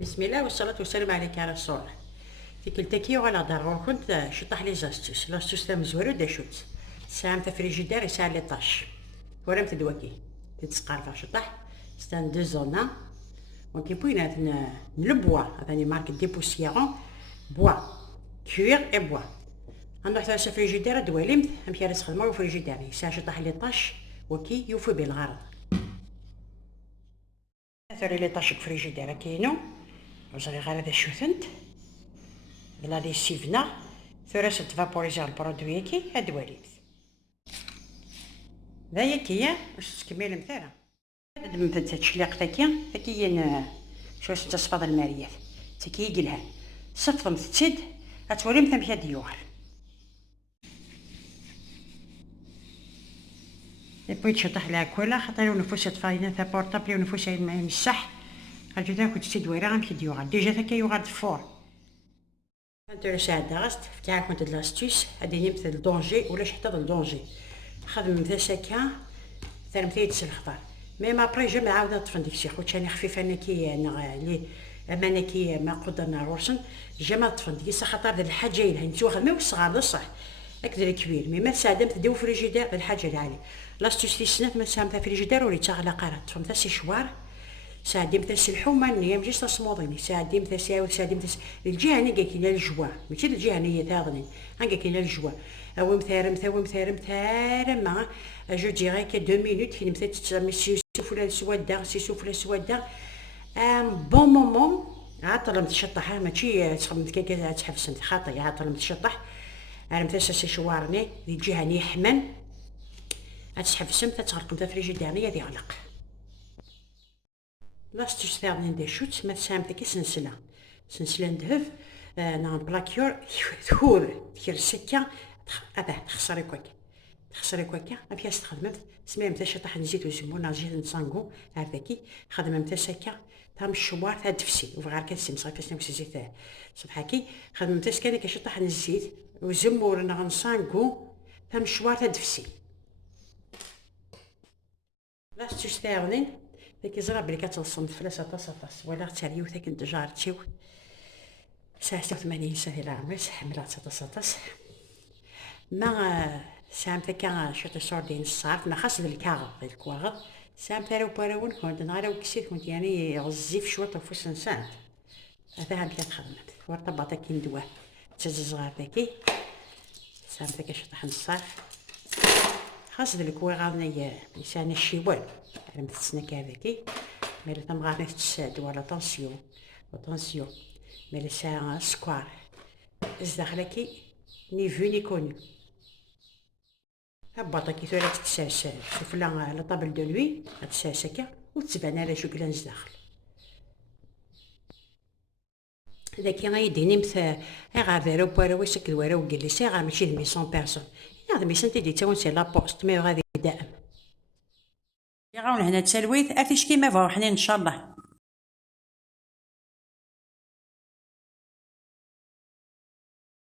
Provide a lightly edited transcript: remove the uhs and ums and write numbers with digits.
بسم الله والصلاة والسلام عليك يا رسول الله. تيكلتاكي ولا دار كنت شطح لي زاستوس لاستوس تام زوارو دا شوت سام تفريجيدار يساع لي طاش ورم تدوكي تتسقارفا شطح ستان دو زونا وكي بوينات نلبوا هذاني مارك ديبوسيغون بوا كوير اي بوا عندو حتى فريجيدار دواليمت امشي راه تخدمو فريجيدار يساع شطح لي طاش وكي يوفي بالغرض ثوري لي طاش فريجيدار كاينو وزغي غير هذا شوثنت بلا لي سيفنا ثورة تفابوريزي البرودوي كي هاد وليت ذايا كيا واش تكمل مثلا هاد مثلا تشليق تاكي تاكي شو تصفض الماريات تاكي يقلها صفضم تتسد هتولي مثلا بهاد يوغر يبغي تشطح لها كولا خاطر ونفوس تفاينا ثا بورطابلي ونفوس يمسح هاجو ذاك تسد ويرا غنمشي ديوغر ديجا تاكي يوغر فور انتريسي داغست كاع كنت لاستيس هادي نمت الدونجي ولاش حتى الدونجي خدم مثلا ساكا ثاني مثلا يتسل الخضار مي ابري جا عاود طفن ديك الشيء خوت انا خفيفه انا كي انا لي اما كي ما قدرنا روسن جا ما طفن ديك خاطر هاد الحاجه لها نتو خدمه والصغار بصح اكدر كبير مي ما سادمت ديو فريجيدير الحاجه اللي عليه لاستيس لي سنات ما سامت فريجيدير ولي تاع قرات طفن تاع سي شوار ساعدي مثل الحومه نيا مجيش تصموديني ساعدي مثل ساعدي مثل الجهه هنا كاينه الجوا ماشي الجهه هي تاضني هكا كاينه الجوا او مثارم مع جو ديغي كي 2 مينوت فين مثل تسمي سوفلا سوادا سي سوفلا سوادا بون مومون عطل متشطح ماشي تخمم كي تحبس خاطي عطل متشطح انا مثل سي شوارني الجهه ني حمن تحبسم تغرق مثل فريجيديرني هذه غلق لاستيش تاعنا ندير شوت ما تسامت كي سنسله ندهف نعم بلاكيور ثور كير السكه هذا تخسري كواكا ما فيهاش تخدمت سمي متى شطح نزيد وزمون نجي نصانغو هذاكي خدمه متى سكه تام الشوار تاع دفسي وغير كنسي مصافي نمشي زيت صبحكي خدمه متى سكاني كشطح نزيد وزمور نصانغو تام الشوار تاع دفسي لاستيش تاعنا كي زرا بلي كتوصل فلاس طاس ولا تاريو ثاك انت جارتيو ساعه 86 سنه لا عمرس حملات طاس ما سام تاكا شوت سوردين الصارف ما خاص الكاغ الكواغ سام تارو باراون كنت نهار وكسيت كنت يعني غزيف شويه طفوس نسان هذا هم خدمت ورطبطه كي ندوه تززغار ذاكي سام تاكا شطح الصارف خاص الكواغ نيا لسان الشيوان على متسنك هذاكي ملي تمغارني تساد ولا طونسيون ملي ساعة سكوار ازدخلكي ني فو ني كونو هبطا كي ثورة تتساس شوف لا طابل دو نوي تتساس هكا وتبان على شوكلان زداخل ذاكي غايديني مثا غير دارو بوارا ويسك الورا وقال لي غير ماشي 100 بيرسون هذا ميسان تيدي تاون سي لابوست مي غادي دائم يغاون هنا تسلويت افيش كيما فوحنين ان شاء الله.